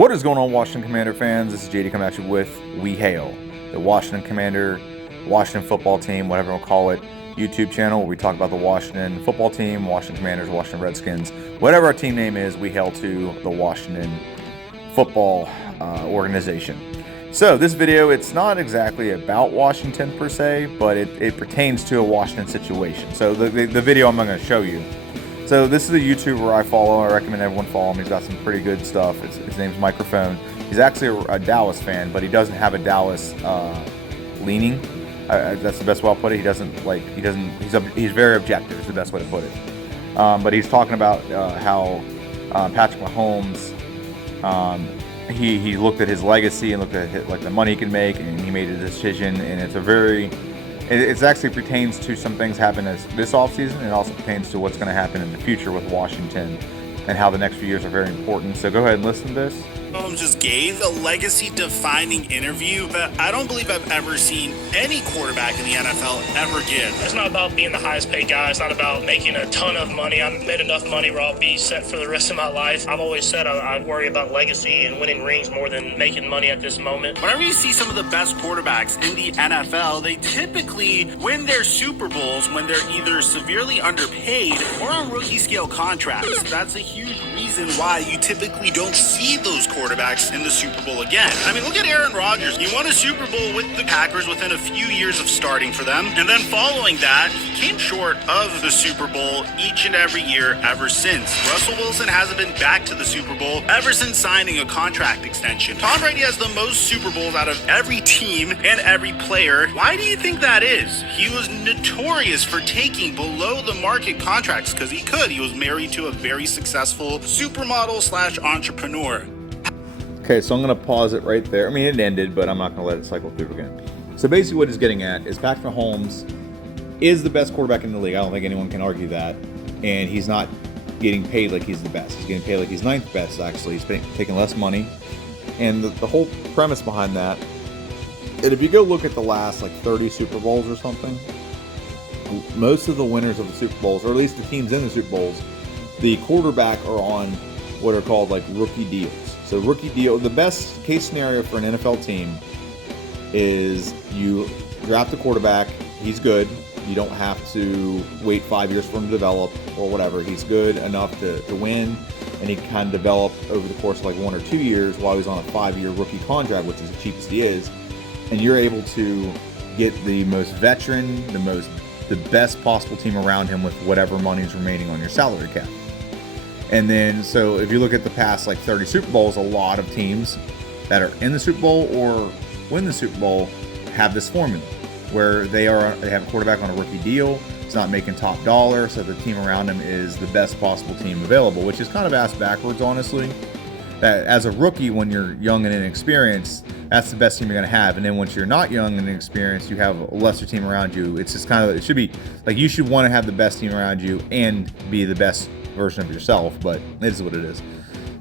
What is going on, Washington Commander fans? This is JD coming at you with We Hail, the Washington Commander, Washington football team, whatever we'll call it, YouTube channel where we talk about the Washington football team, Washington Commanders, Washington Redskins, whatever our team name is, we hail to the Washington football organization. So this video, it's not exactly about Washington per se, but it pertains to a Washington situation. So the video I'm going to show you. So this is a YouTuber I follow. I recommend everyone follow him. He's got some pretty good stuff. His name's Microphone. He's actually a Dallas fan, but he doesn't have a Dallas leaning. That's the best way I'll put it. He's very objective is the best way to put it. But he's talking about how Patrick Mahomes, he looked at his legacy and looked at the money he can make, and he made a decision. And it actually pertains to some things happening this offseason, and it also pertains to what's going to happen in the future with Washington and how the next few years are very important. So go ahead and listen to this. Just gave a legacy-defining interview that I don't believe I've ever seen any quarterback in the NFL ever give. It's not about being the highest-paid guy. It's not about making a ton of money. I've made enough money where I'll be set for the rest of my life. I've always said I worry about legacy and winning rings more than making money at this moment. Whenever you see some of the best quarterbacks in the NFL, they typically win their Super Bowls when they're either severely underpaid or on rookie-scale contracts. That's a huge reason why you typically don't see those quarterbacks in the Super Bowl again. I mean, look at Aaron Rodgers. He won a Super Bowl with the Packers within a few years of starting for them. And then following that, he came short of the Super Bowl each and every year ever since. Russell Wilson hasn't been back to the Super Bowl ever since signing a contract extension. Tom Brady has the most Super Bowls out of every team and every player. Why do you think that is? He was notorious for taking below the market contracts because he could. He was married to a very successful supermodel / entrepreneur. Okay, so I'm going to pause it right there. I mean, it ended, but I'm not going to let it cycle through again. So basically what he's getting at is Patrick Mahomes is the best quarterback in the league. I don't think anyone can argue that. And he's not getting paid like he's the best. He's getting paid like he's ninth best, actually. He's taking less money. And the whole premise behind that, and if you go look at the last 30 Super Bowls or something, most of the winners of the Super Bowls, or at least the teams in the Super Bowls, the quarterback are on what are called rookie deals. So rookie deal, the best case scenario for an NFL team is you draft a quarterback, he's good, you don't have to wait 5 years for him to develop or whatever, he's good enough to win, and he can develop over the course of 1 or 2 years while he's on a 5-year rookie contract, which is the cheapest he is, and you're able to get the most veteran, the best possible team around him with whatever money is remaining on your salary cap. And then, so if you look at the past 30 Super Bowls, a lot of teams that are in the Super Bowl or win the Super Bowl have this formula where they have a quarterback on a rookie deal. It's not making top dollar, so the team around him is the best possible team available, which is kind of ass backwards, honestly. That as a rookie, when you're young and inexperienced, that's the best team you're going to have. And then once you're not young and inexperienced, you have a lesser team around you. It's just it should be you should want to have the best team around you and be the best version of yourself, but it is what it is.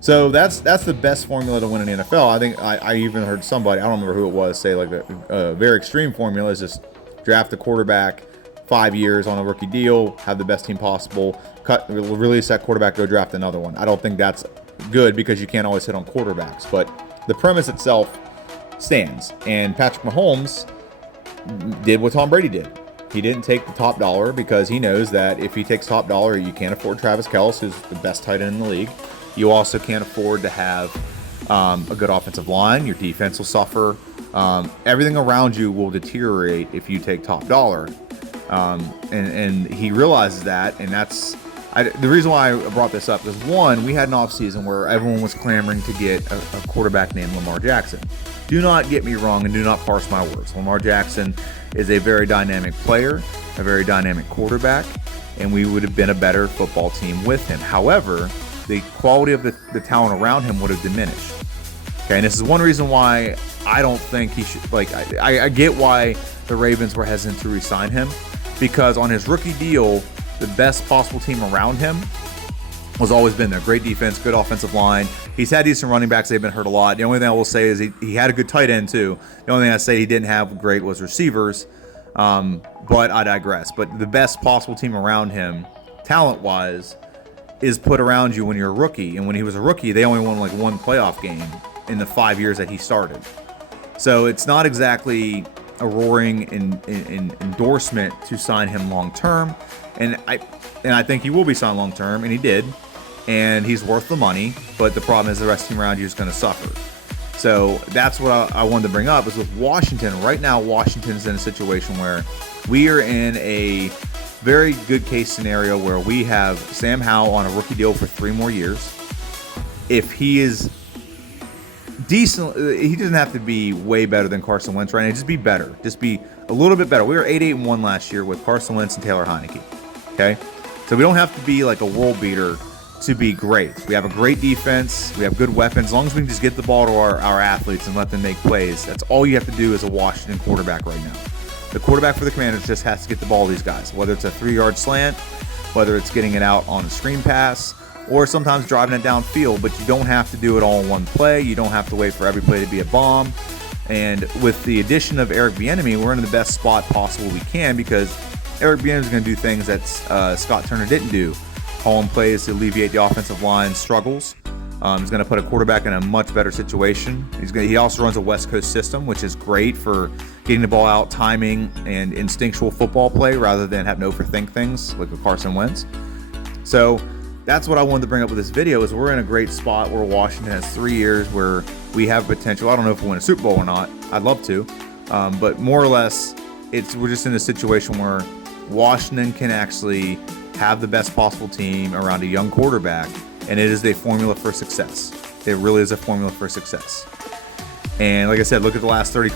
So that's the best formula to win in the NFL. I think I even heard somebody, I don't remember who it was, say a very extreme formula is just draft a quarterback 5 years on a rookie deal, have the best team possible, release that quarterback, go draft another one. I don't think that's good because you can't always hit on quarterbacks, but the premise itself stands. And Patrick Mahomes did what Tom Brady did. He didn't take the top dollar because he knows that if he takes top dollar, you can't afford Travis Kelce, who's the best tight end in the league. You also can't afford to have a good offensive line. Your defense will suffer. Everything around you will deteriorate if you take top dollar. And he realizes that, and that's the reason why I brought this up is, one, we had an offseason where everyone was clamoring to get a quarterback named Lamar Jackson. Do not get me wrong and do not parse my words. Lamar Jackson is a very dynamic player, a very dynamic quarterback, and we would have been a better football team with him. However, the quality of the talent around him would have diminished. Okay, and this is one reason why I don't think he should, I get why the Ravens were hesitant to re-sign him, because on his rookie deal, the best possible team around him has always been there. Great defense, good offensive line. He's had decent running backs. They've been hurt a lot. The only thing I will say is he had a good tight end too. The only thing I say he didn't have great was receivers. But I digress. But the best possible team around him, talent-wise, is put around you when you're a rookie. And when he was a rookie, they only won one playoff game in the 5 years that he started. So it's not exactly a roaring endorsement to sign him long term, and I think he will be signed long term, and he did, and he's worth the money. But the problem is the rest of the team around you is going to suffer. So that's what I wanted to bring up, is with Washington. Right now, Washington's in a situation where we are in a very good case scenario where we have Sam Howell on a rookie deal for 3 more years. If he is decent, he doesn't have to be way better than Carson Wentz right now. Just be better. Just be a little bit better. We were 8-8-1 last year with Carson Wentz and Taylor Heineke. Okay? So we don't have to be like a world beater to be great. We have a great defense. We have good weapons. As long as we can just get the ball to our athletes and let them make plays, that's all you have to do as a Washington quarterback right now. The quarterback for the Commanders just has to get the ball to these guys, whether it's a 3-yard slant, whether it's getting it out on a screen pass, or sometimes driving it downfield. But you don't have to do it all in one play. You don't have to wait for every play to be a bomb. And with the addition of Eric Bieniemy, we're in the best spot possible we can, because Eric Bieniemy is going to do things that Scott Turner didn't do. Calling plays to alleviate the offensive line struggles. He's going to put a quarterback in a much better situation. He also runs a West Coast system, which is great for getting the ball out, timing, and instinctual football play rather than having to overthink things like with Carson Wentz. So that's what I wanted to bring up with this video, is we're in a great spot where Washington has 3 years where we have potential. I don't know if we'll win a Super Bowl or not. I'd love to. But more or less, we're just in a situation where Washington can actually have the best possible team around a young quarterback, and it is a formula for success. It really is a formula for success. And like I said, look at the last 30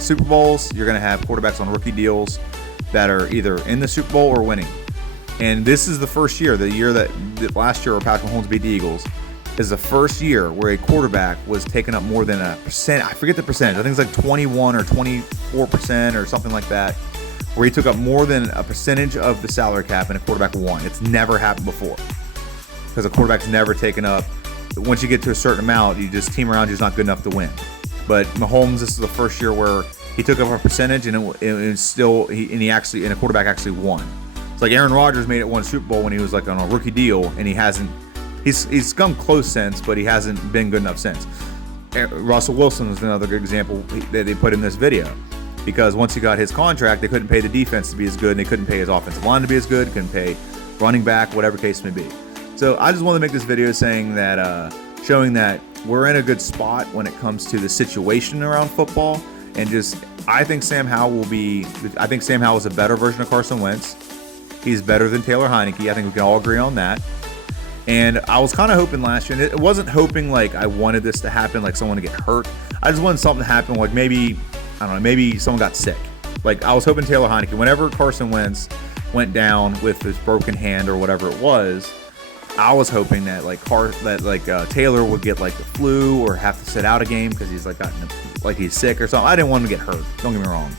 Super Bowls. You're going to have quarterbacks on rookie deals that are either in the Super Bowl or winning. And this is the first year, the year that last year where Patrick Mahomes beat the Eagles, is the first year where a quarterback was taking up more than a percent. I forget the percentage. I think it's like 21 or 24% or something like that, where he took up more than a percentage of the salary cap and a quarterback won. It's never happened before, because a quarterback's never taken up. Once you get to a certain amount, team around you is not good enough to win. But Mahomes, this is the first year where he took up a percentage, and a quarterback actually won. It's like Aaron Rodgers made it one Super Bowl when he was like on a rookie deal, and he's come close since, but he hasn't been good enough since. Russell Wilson was another good example that they put in this video, because once he got his contract, they couldn't pay the defense to be as good, and they couldn't pay his offensive line to be as good, couldn't pay running back, whatever case may be. So I just wanted to make this video saying that, showing that we're in a good spot when it comes to the situation around football, and I think Sam Howell is a better version of Carson Wentz. He's better than Taylor Heineke. I think we can all agree on that. And I was kind of hoping last year, and it wasn't hoping like I wanted this to happen, like someone to get hurt. I just wanted something to happen, like maybe someone got sick. Like I was hoping Taylor Heineke, whenever Carson Wentz went down with his broken hand or whatever it was, I was hoping that Taylor would get like the flu or have to sit out a game because he's he's sick or something. I didn't want him to get hurt. Don't get me wrong,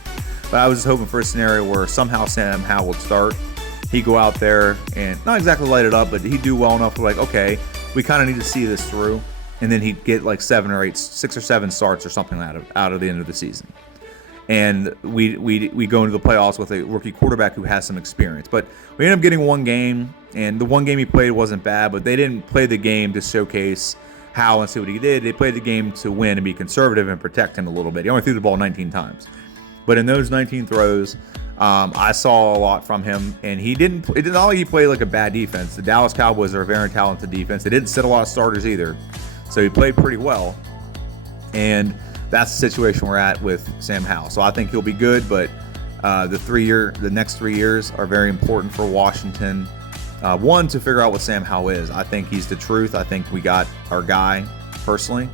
but I was just hoping for a scenario where somehow Sam Howell would start. He'd go out there and not exactly light it up, but he'd do well into like, okay, we kind of need to see this through, and then he'd get like 6 or 7 starts or something out of the end of the season. And we go into the playoffs with a rookie quarterback who has some experience. But we ended up getting one game, and the one game he played wasn't bad, but they didn't play the game to showcase Howell and see what he did. They played the game to win and be conservative and protect him a little bit. He only threw the ball 19 times. But in those 19 throws, I saw a lot from him, and it didn't not like he played like a bad defense. The Dallas Cowboys are a very talented defense. They didn't sit a lot of starters either, so he played pretty well. And that's the situation we're at with Sam Howell. So I think he'll be good, but the next 3 years are very important for Washington. One, to figure out what Sam Howell is. I think he's the truth. I think we got our guy personally.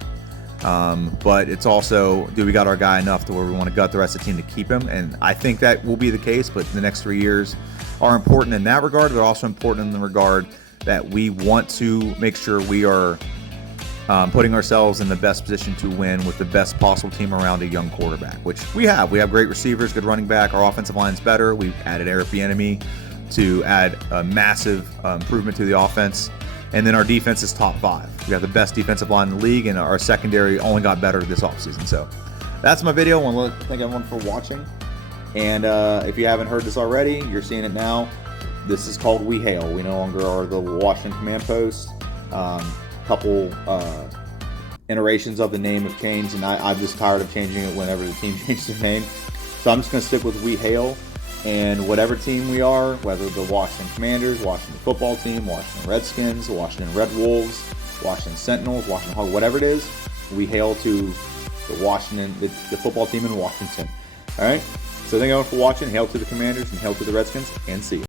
But it's also, do we got our guy enough to where we want to gut the rest of the team to keep him? And I think that will be the case, but the next 3 years are important in that regard. They're also important in the regard that we want to make sure we are putting ourselves in the best position to win with the best possible team around a young quarterback, which we have. We have great receivers, good running back. Our offensive line's better. We've added Eric Bieniemy to add a massive improvement to the offense. And then our defense is top 5. We have the best defensive line in the league, and our secondary only got better this offseason. So that's my video. I want to thank everyone for watching. And if you haven't heard this already, you're seeing it now. This is called We Hail. We no longer are the Washington Command Post. iterations of the name have changed, and I'm just tired of changing it whenever the team changes their name. So I'm just going to stick with We Hail, and whatever team we are, whether the Washington Commanders, Washington football team, Washington Redskins, Washington Red Wolves, Washington Sentinels, Washington Hog, whatever it is, we hail to the football team in Washington. All right? So thank you all for watching. Hail to the Commanders and hail to the Redskins, and see you.